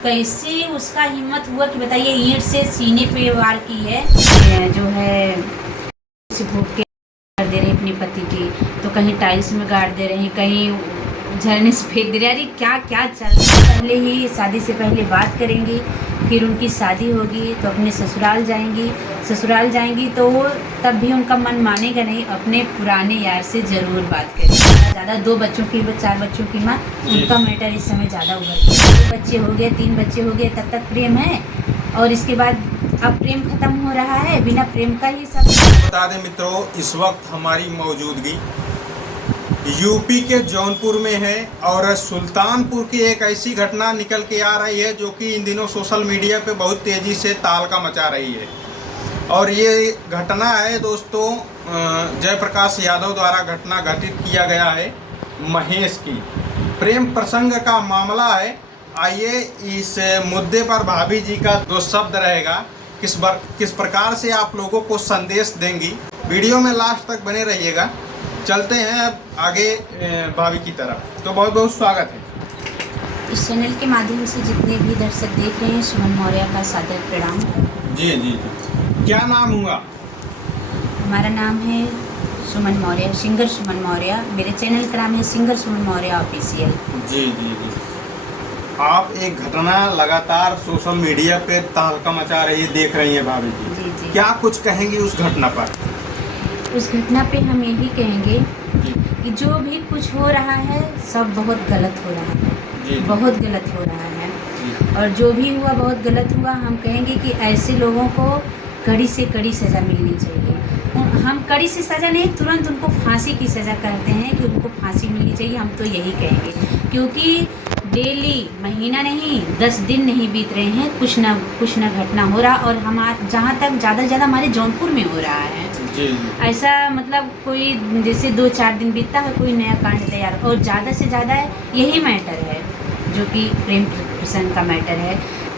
कैसे उसका हिम्मत हुआ कि बताइए, ईंट से सीने पे वार की है जो है, से भूख के कर दे रहे अपने पति की, तो कहीं टाइल्स में गाड़ दे रहे हैं, कहीं झरने से फेंक दे रहे हैं। अरे क्या क्या चल रहा है। पहले ही शादी से पहले बात करेंगी, फिर उनकी शादी होगी तो अपने ससुराल जाएंगी तो वो तब भी उनका मन मानेगा नहीं, अपने पुराने यार से ज़रूर बात करेंगे। ज़्यादा 2 बच्चों की, 4 बच्चों की माँ, उनका मैटर इस समय ज़्यादा उभर गया। 2 बच्चे हो गए, 3 बच्चे हो गए, तब तक प्रेम है, और इसके बाद अब प्रेम खत्म हो रहा है, बिना प्रेम का ही सब। बता दें मित्रों, इस वक्त हमारी मौजूदगी यूपी के जौनपुर में है और सुल्तानपुर की एक ऐसी घटना निकल के आ रही है जो कि इन दिनों सोशल मीडिया पे बहुत तेज़ी से तहलका मचा रही है। और ये घटना है दोस्तों, जयप्रकाश यादव द्वारा घटना घटित किया गया है महेश की। प्रेम प्रसंग का मामला है। आइए इस मुद्दे पर भाभी जी का 2 शब्द रहेगा, किस प्रकार से आप लोगों को संदेश देंगी। वीडियो में लास्ट तक बने रहिएगा। चलते हैं अब आगे भाभी की तरफ। तो बहुत बहुत स्वागत है। इस चैनल के माध्यम से जितने भी दर्शक देख रहे हैं, सुमन मौर्य का सादर प्रणाम। जी जी जी। क्या नाम हुआ? हमारा नाम है सुमन मौर्य, सिंगर सुमन मौर्य। मेरे चैनल का नाम है सिंगर सुमन मौर्य ऑफिशियल। जी जी जी। आप एक घटना लगातार सोशल मीडिया पे तहलका मचा रही है, देख रही हैं भाभी जी। जी जी। क्या कुछ कहेंगी उस घटना पर? उस घटना पे हम यही कहेंगे कि जो भी कुछ हो रहा है सब बहुत गलत हो रहा है। जी। बहुत गलत हो रहा है। जी। और जो भी हुआ बहुत गलत हुआ। हम कहेंगे कि ऐसे लोगों को कड़ी से कड़ी सज़ा मिलनी चाहिए। हम कड़ी से सज़ा नहीं, तुरंत उनको फांसी की सज़ा करते हैं कि उनको फांसी मिलनी चाहिए। हम तो यही कहेंगे, क्योंकि डेली, महीना नहीं, 10 दिन नहीं बीत रहे हैं, कुछ ना घटना हो रहा। और जहाँ तक ज़्यादा से ज़्यादा हमारे जौनपुर में हो रहा है। जी। ऐसा मतलब कोई जैसे 2-4 दिन बीतता है, कोई नया कांड तैयार, और ज़्यादा से ज़्यादा यही मैटर है जो कि प्रेम प्रसंग का मैटर है।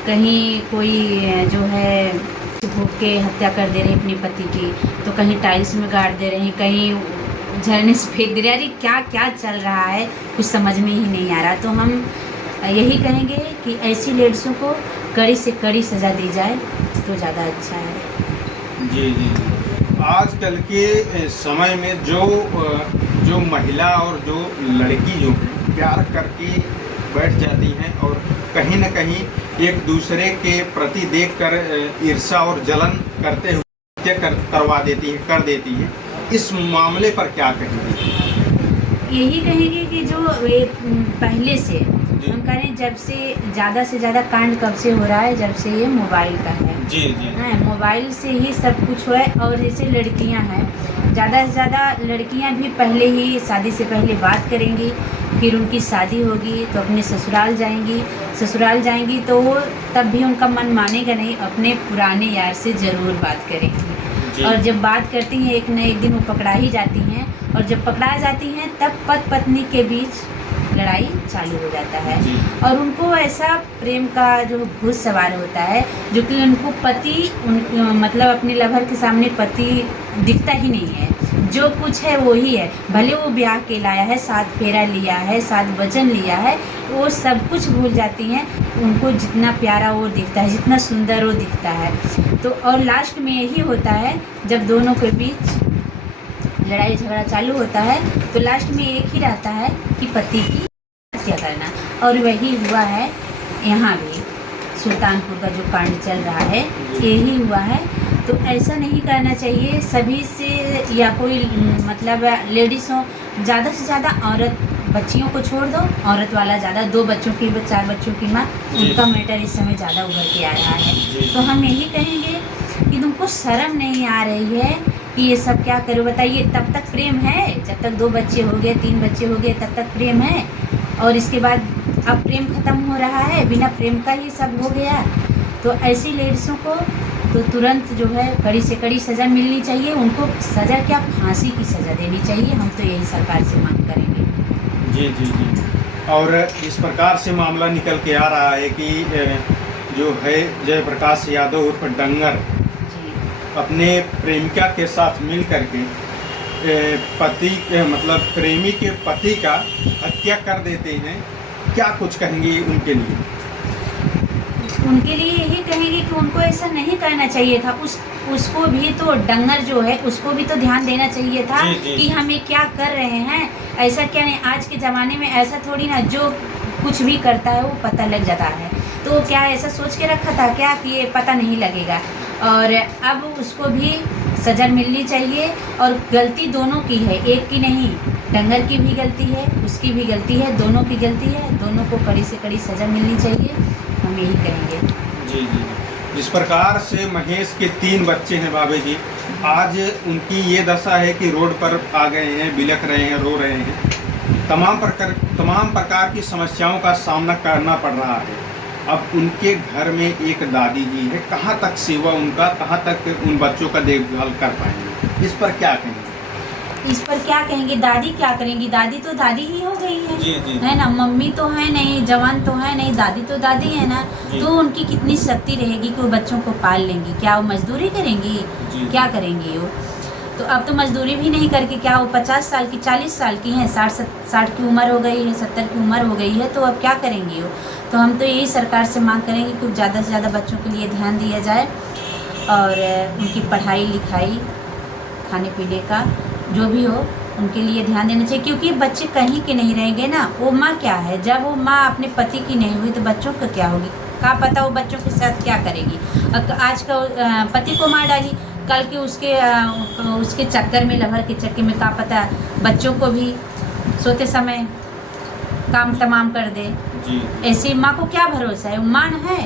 कहीं कोई जो है भूख के हत्या कर दे रहे हैं अपने पति की, तो कहीं टाइल्स में गाड़ दे रहे हैं, कहीं झरने से फेंक दे रहे हैं। अरे क्या क्या चल रहा है, कुछ समझ में ही नहीं आ रहा। तो हम यही कहेंगे कि ऐसी लेडीज़ों को कड़ी से कड़ी सज़ा दी जाए तो ज़्यादा अच्छा है। जी जी। आजकल के समय में जो महिला और जो लड़की जो प्यार करके बैठ जाती हैं और कहीं न कहीं एक दूसरे के प्रति देखकर ईर्ष्या और जलन करते हुए हत्या कर देती है। इस मामले पर क्या कहेंगे? यही कहेंगे कि जो पहले से हम करें, जब से ज़्यादा कांड कब से हो रहा है, जब से ये मोबाइल का है। जी जी। हाँ, मोबाइल से ही सब कुछ हुआ है। और जैसे लड़कियां हैं, ज़्यादा से ज़्यादा लड़कियां भी पहले ही शादी से पहले बात करेंगी, फिर उनकी शादी होगी तो अपने ससुराल जाएंगी तो वो तब भी उनका मन मानेगा नहीं, अपने पुराने यार से ज़रूर बात करेंगी। और जब बात करती हैं, एक न एक दिन वो पकड़ा ही जाती हैं, और जब पकड़ा जाती हैं तब पति पत्नी के बीच लड़ाई चालू हो जाता है। और उनको ऐसा प्रेम का जो भूत सवार होता है, जो कि उनको पति मतलब अपने लवर के सामने पति दिखता ही नहीं है। जो कुछ है वो ही है, भले वो ब्याह के लाया है, 7 फेरा लिया है, 7 वचन लिया है, वो सब कुछ भूल जाती हैं। उनको जितना प्यारा वो दिखता है, जितना सुंदर वो दिखता है, तो और लास्ट में यही होता है, जब दोनों के बीच लड़ाई झगड़ा चालू होता है तो लास्ट में एक ही रहता है कि पति की हत्या करना। और वही हुआ है यहाँ भी, सुल्तानपुर का जो कांड चल रहा है यही हुआ है। तो ऐसा नहीं करना चाहिए सभी से, या कोई मतलब लेडीज़ हो, ज़्यादा से ज़्यादा औरत, बच्चियों को छोड़ दो, औरत वाला ज़्यादा, 2 बच्चों की, 4 बच्चों की माँ, उनका मैटर इस समय ज़्यादा उभर के आ रहा है। तो हम यही कहेंगे कि तुमको शर्म नहीं आ रही है कि ये सब क्या करो, बताइए। तब तक प्रेम है, जब तक 2 बच्चे हो गए, 3 बच्चे हो गए, तब तक प्रेम है, और इसके बाद अब प्रेम खत्म हो रहा है, बिना प्रेम का ही सब हो गया। तो ऐसी लेडीज़ों को तो तुरंत जो है कड़ी से कड़ी सज़ा मिलनी चाहिए। उनको सज़ा क्या, फांसी की सज़ा देनी चाहिए। हम तो यही सरकार से मांग करेंगे। जी जी जी। और इस प्रकार से मामला निकल के आ रहा है कि जो है जयप्रकाश यादव उर्फ डंगर अपने प्रेमिका के साथ मिल करके पति मतलब प्रेमी के पति का हत्या कर देते हैं। क्या कुछ कहेंगे उनके लिए? उनके लिए यही कहेंगे कि उनको ऐसा नहीं करना चाहिए था। उसको भी तो डंगर जो है उसको भी तो ध्यान देना चाहिए था कि हम ये क्या कर रहे हैं, ऐसा क्या नहीं। आज के ज़माने में ऐसा थोड़ी ना जो कुछ भी करता है वो पता लग जाता है, तो क्या ऐसा सोच के रखा था क्या कि ये पता नहीं लगेगा। और अब उसको भी सज़ा मिलनी चाहिए, और गलती दोनों की है, एक की नहीं। डंगर की भी गलती है, उसकी भी गलती है, दोनों की गलती है, दोनों को कड़ी से कड़ी सज़ा मिलनी चाहिए, हम यही कहेंगे। जी जी। जिस प्रकार से महेश के 3 बच्चे हैं भाभी जी, आज उनकी ये दशा है कि रोड पर आ गए हैं, बिलख रहे हैं, रो रहे हैं, तमाम प्रकार की समस्याओं का सामना करना पड़ रहा है। अब उनके घर में एक दादी जी है, कहाँ तक सेवा उनका, कहाँ तक उन बच्चों का देखभाल कर पाएंगे, इस पर क्या कहेंगे? इस पर क्या कहेंगे, दादी क्या करेंगी, दादी तो दादी ही हो गई है। जी जी। है ना, मम्मी तो है नहीं, जवान तो है नहीं, दादी तो दादी है ना। तो उनकी कितनी शक्ति रहेगी कि वो बच्चों को पाल लेंगी? क्या वो मजदूरी करेंगी? क्या करेंगी वो? तो अब तो मजदूरी भी नहीं करके क्या वो 50 साल की, 40 साल की हैं, 60 की उम्र हो गई है, 70 की उम्र हो गई है, तो अब क्या करेंगी वो? तो हम तो यही सरकार से मांग करेंगे कि ज़्यादा से ज़्यादा बच्चों के लिए ध्यान दिया जाए, और उनकी पढ़ाई लिखाई, खाने पीने का जो भी हो उनके लिए ध्यान देना चाहिए, क्योंकि बच्चे कहीं के नहीं रहेंगे ना। वो माँ क्या है, जब वो माँ अपने पति की नहीं हुई तो बच्चों का क्या होगी? क्या पता वो बच्चों के साथ क्या करेगी। आज का पति को मार डाली, कल के उसके चक्कर में, लवर के चक्कर में, क्या पता बच्चों को भी सोते समय काम तमाम कर दे। ऐसी माँ को क्या भरोसा है? वो माँ है,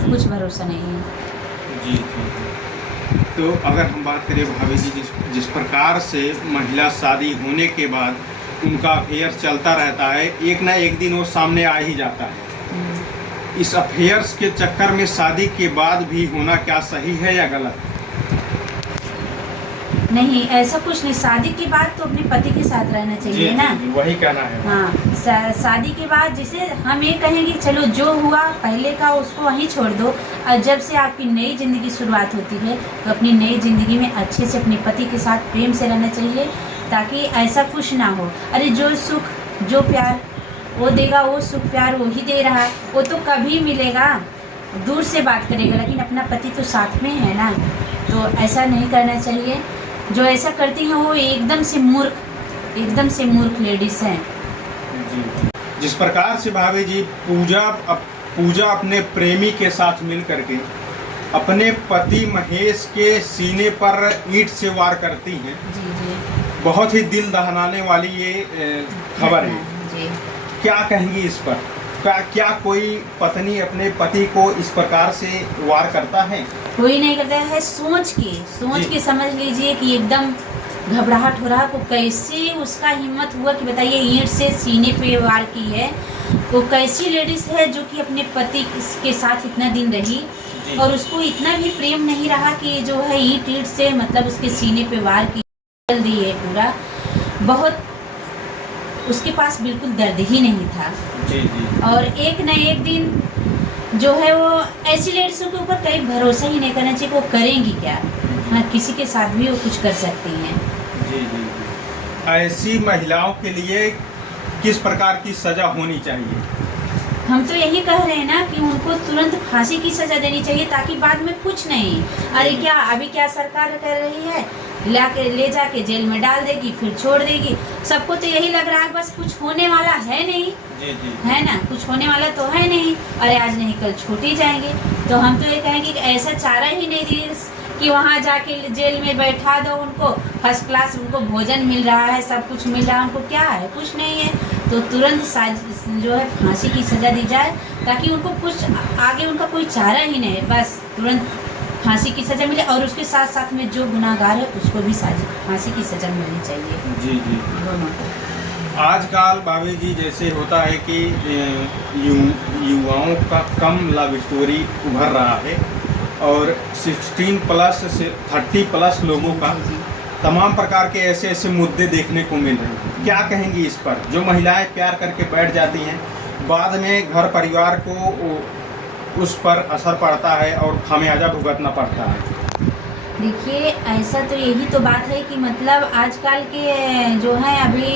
कुछ भरोसा नहीं है। जी जी। तो अगर हम बात करें भाभी जी, जिस प्रकार से महिला शादी होने के बाद उनका अफेयर चलता रहता है, एक ना एक दिन वो सामने आ ही जाता है। इस अफेयर्स के चक्कर में शादी के बाद भी होना क्या सही है या गलत? नहीं, ऐसा कुछ नहीं। शादी के बाद तो अपने पति के साथ रहना चाहिए ना। वही कहना है। हाँ, शादी के बाद जिसे हम ये कहेंगे चलो जो हुआ पहले का उसको वहीं छोड़ दो, और जब से आपकी नई ज़िंदगी शुरुआत होती है तो अपनी नई ज़िंदगी में अच्छे से अपने पति के साथ प्रेम से रहना चाहिए, ताकि ऐसा कुछ ना हो। अरे जो सुख जो प्यार वो देगा, वो सुख प्यार वो ही दे रहा है, वो तो कभी मिलेगा, दूर से बात करेगा, लेकिन अपना पति तो साथ में है ना। तो ऐसा नहीं करना चाहिए। जो ऐसा करती हैं वो एकदम से मूर्ख लेडीज़ हैं। जिस प्रकार से भाभी जी पूजा अपने प्रेमी के साथ मिल करके अपने पति महेश के सीने पर ईंट से वार करती हैं, बहुत ही दिल दहलाने वाली ये खबर है। क्या कहेंगी इस पर? क्या कोई पत्नी अपने पति को इस प्रकार से वार करता है? कोई नहीं करता है। सोच के समझ लीजिए कि एकदम घबराहट हो रहा, को कैसे उसका हिम्मत हुआ कि बताइए ईंट से सीने पे वार की है। वो कैसी लेडीज है जो कि अपने पति के साथ इतना दिन रही और उसको इतना भी प्रेम नहीं रहा कि जो है ईंट से मतलब उसके सीने पे वार की, जल दी है पूरा। बहुत उसके पास बिल्कुल दर्द ही नहीं था। और एक न एक दिन जो है वो ऐसी लेडीज़ों के ऊपर कहीं भरोसा ही नहीं करना चाहिए। वो करेंगी क्या? हाँ, किसी के साथ भी वो कुछ कर सकती हैं। जी। ऐसी महिलाओं के लिए किस प्रकार की सज़ा होनी चाहिए? हम तो यही कह रहे हैं ना कि उनको तुरंत फांसी की सज़ा देनी चाहिए, ताकि बाद में कुछ नहीं। अरे क्या अभी क्या सरकार कर रही है, ले जाके जेल में डाल देगी, फिर छोड़ देगी। सबको तो यही लग रहा है बस कुछ होने वाला है नहीं। है ना, कुछ होने वाला तो है नहीं, अरे आज नहीं कल छूट ही जाएंगे। तो हम तो ये कहेंगे कि ऐसा चारा ही नहीं दी कि वहाँ जाके जेल में बैठा दो उनको, फर्स्ट क्लास उनको भोजन मिल रहा है, सब कुछ मिल रहा है, उनको क्या है? कुछ नहीं है। तो तुरंत जो है फांसी की सज़ा दी जाए, ताकि उनको कुछ आगे उनका कोई चारा ही नहीं है, बस तुरंत फांसी की सज़ा मिले। और उसके साथ साथ में जो गुनाहगार है उसको भी फांसी की सज़ा मिलनी चाहिए। जी दोनों को। आजकल भाभी जी जैसे होता है कि युवाओं का कम लव स्टोरी उभर रहा है, और 16+ से 30+ लोगों का तमाम प्रकार के ऐसे मुद्दे देखने को मिल रहे हैं। क्या कहेंगी इस पर? जो महिलाएं प्यार करके बैठ जाती हैं, बाद में घर परिवार को उस पर असर पड़ता है और खामियाजा भुगतना पड़ता है। देखिए, ऐसा तो यही तो बात है कि मतलब आजकल के जो है अभी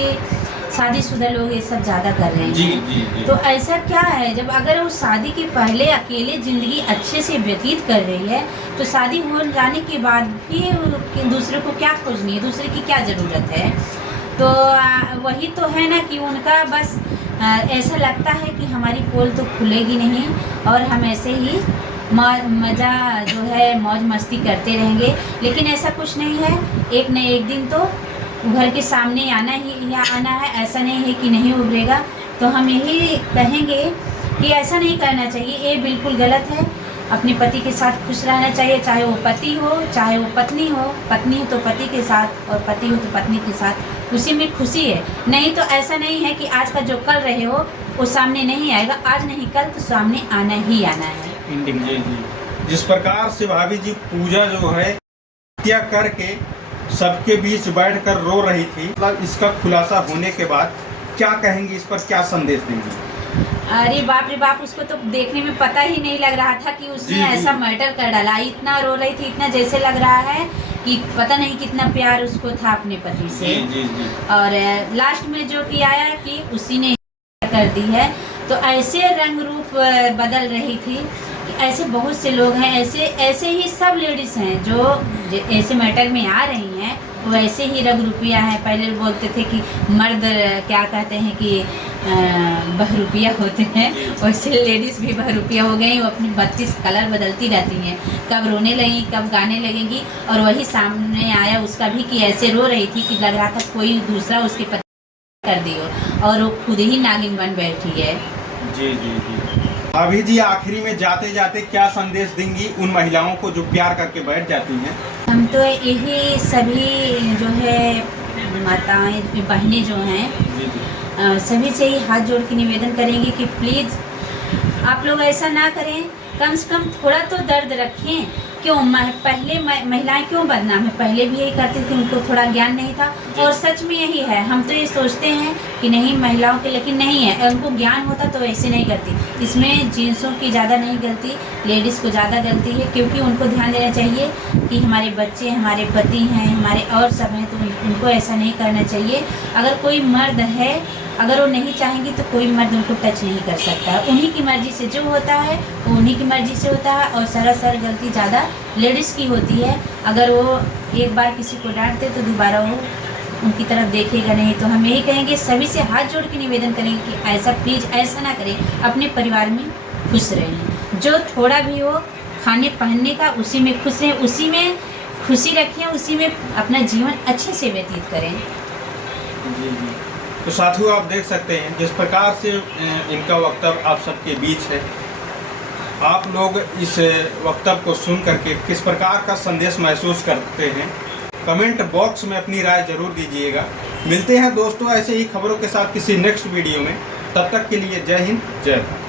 शादीशुदा लोग ये सब ज़्यादा कर रहे हैं। जी। तो ऐसा क्या है, जब अगर वो शादी के पहले अकेले ज़िंदगी अच्छे से व्यतीत कर रही है तो शादी हो जाने के बाद भी दूसरे को क्या खोजनी है, दूसरे की क्या ज़रूरत है। तो वही तो है ना कि उनका बस ऐसा लगता है कि हमारी पोल तो खुलेगी नहीं और हम ऐसे ही मज़ा जो है मौज मस्ती करते रहेंगे। लेकिन ऐसा कुछ नहीं है, एक न एक दिन तो घर के सामने आना है। ऐसा नहीं है कि नहीं उभरेगा। तो हम यही कहेंगे कि ऐसा नहीं करना चाहिए, ये बिल्कुल गलत है। अपने पति के साथ खुश रहना चाहिए, चाहे वो पति हो चाहे वो पत्नी हो। पत्नी हो तो पति के साथ और पति हो तो पत्नी के साथ, उसी में खुशी है। नहीं तो ऐसा नहीं है कि आज का जो कल रहे हो वो सामने नहीं आएगा, आज नहीं कल तो सामने आना ही आना है। जी। जिस प्रकार से भाभी जी पूजा जो है हत्या करके सबके बीच बैठकर रो रही थी, मतलब इसका खुलासा होने के बाद क्या कहेंगी, इस पर क्या संदेश देंगी? अरे बाप रे बाप, उसको तो देखने में पता ही नहीं लग रहा था कि उसने ऐसा मर्डर कर डाला। इतना रो रही थी, इतना जैसे लग रहा है कि पता नहीं कितना प्यार उसको था अपने पति से। जी। और लास्ट में जो कि आया कि उसी ने कर दी है। तो ऐसे रंग रूप बदल रही थी। ऐसे बहुत से लोग हैं, ऐसे ही सब लेडीज़ हैं जो ऐसे मैटर में आ रही हैं, वो ऐसे ही रंग रूपिया हैं। पहले बोलते थे कि मर्द क्या कहते हैं कि बहरूपिया होते हैं, वैसे लेडीज़ भी बहरूपिया हो गई। वो अपनी 32 कलर बदलती रहती हैं, कब रोने लगी कब गाने लगेंगी। और वही सामने आया उसका भी कि ऐसे रो रही थी कि लग रहा था कोई दूसरा उसके पति कर दियो, और वो खुद ही नागिन बन बैठी है। जी। अभी जी आखिरी में जाते जाते क्या संदेश देंगी उन महिलाओं को जो प्यार करके बैठ जाती हैं? हम तो यही सभी जो है माताएं बहनें जो हैं सभी से ही हाथ जोड़ के निवेदन करेंगे कि प्लीज़ आप लोग ऐसा ना करें। कम से कम थोड़ा तो दर्द रखें। क्यों पहले महिलाएं क्यों बदनाम है? पहले भी यही करती थी, उनको थोड़ा ज्ञान नहीं था। और सच में यही है, हम तो ये सोचते हैं कि नहीं महिलाओं के, लेकिन नहीं है। उनको ज्ञान होता तो ऐसे नहीं करती। इसमें जेंट्सों की ज़्यादा नहीं गलती, लेडीज़ को ज़्यादा गलती है। क्योंकि उनको ध्यान देना चाहिए कि हमारे बच्चे हमारे पति हैं, हमारे और सब हैं, तो उनको ऐसा नहीं करना चाहिए। अगर कोई मर्द है, अगर वो नहीं चाहेंगे तो कोई मर्द उनको टच नहीं कर सकता है। उन्हीं की मर्ज़ी से जो होता है वो उन्हीं की मर्ज़ी से होता है। और सरासर गलती ज़्यादा लेडीज़ की होती है। अगर वो एक बार किसी को डांटते तो दोबारा वो उनकी तरफ देखेगा नहीं। तो हम यही कहेंगे, सभी से हाथ जोड़ के निवेदन करेंगे कि ऐसा प्लीज़ ऐसा ना करें। अपने परिवार में खुश रहें, जो थोड़ा भी हो खाने पहनने का उसी में खुश रहें, उसी में खुशी रखें, उसी में अपना जीवन अच्छे से व्यतीत करें। जी। तो साथियों आप देख सकते हैं जिस प्रकार से इनका वक्तव्य आप सबके बीच है। आप लोग इस वक्तव्य को सुन करके किस प्रकार का संदेश महसूस करते हैं, कमेंट बॉक्स में अपनी राय जरूर दीजिएगा। मिलते हैं दोस्तों ऐसे ही खबरों के साथ किसी नेक्स्ट वीडियो में। तब तक के लिए जय हिंद जय भारत।